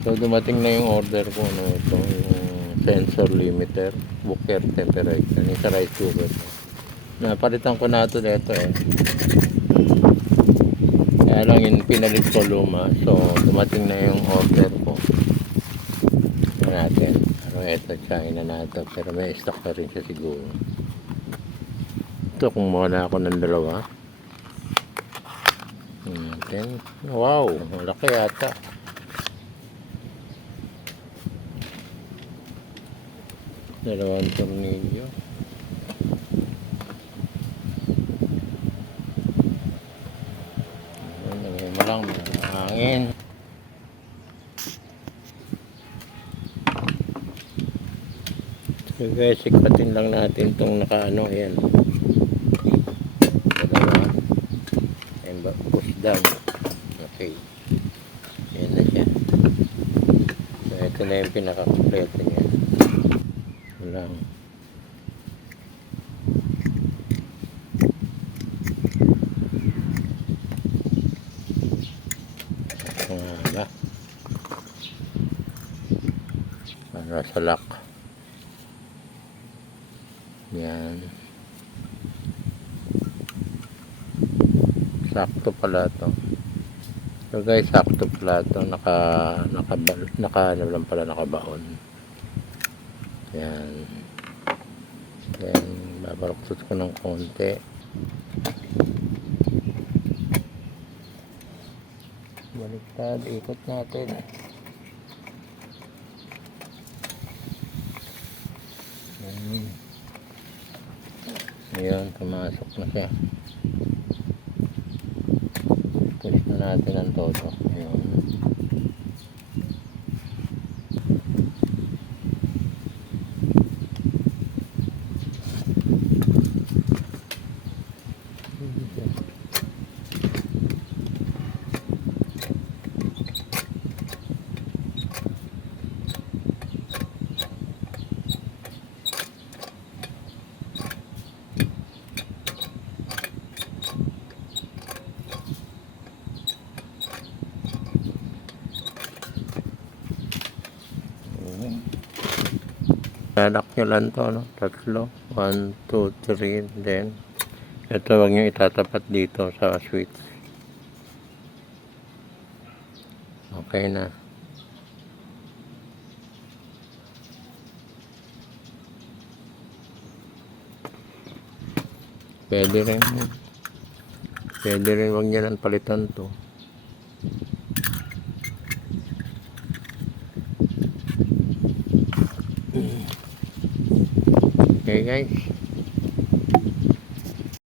So dumating na yung order ko, ano ito, yung sensor limiter, Booker temperature, yung sa rice cooker. Napalitan ko na ito dito eh. Kaya lang yung pinalit ko luma. So dumating na yung order ko. Tignan natin. Ano ito, China na ito. Pero may stock na rin siya siguro. Ito kung muna ako ng dalawa. Natin. Wow, malaki yata. Dalawang tornilyo. Malang hangin. So guys, sikatin lang natin itong nakaano. Ayan. Dalawa. And push down. Okay. Ayan na siya. So ito na yung pinaka-kompleto niya. Lang. Wala. Para sa lock. Yan. Sakto pala to. So guys, sakto pala to. Ano lang pala, nakabaon. Yan. Then babaluktot ko ng konti. Baliktad, ikot natin. Ayan, pumasok na siya. Push na natin ang todo. Ayan. Lalak nyo lang to, no? Tatlo. 1, 2, 3. Then ito, wag nyo itatapat dito sa switch. Okay na. Pwede rin wag nyo lang palitan to. Okay guys.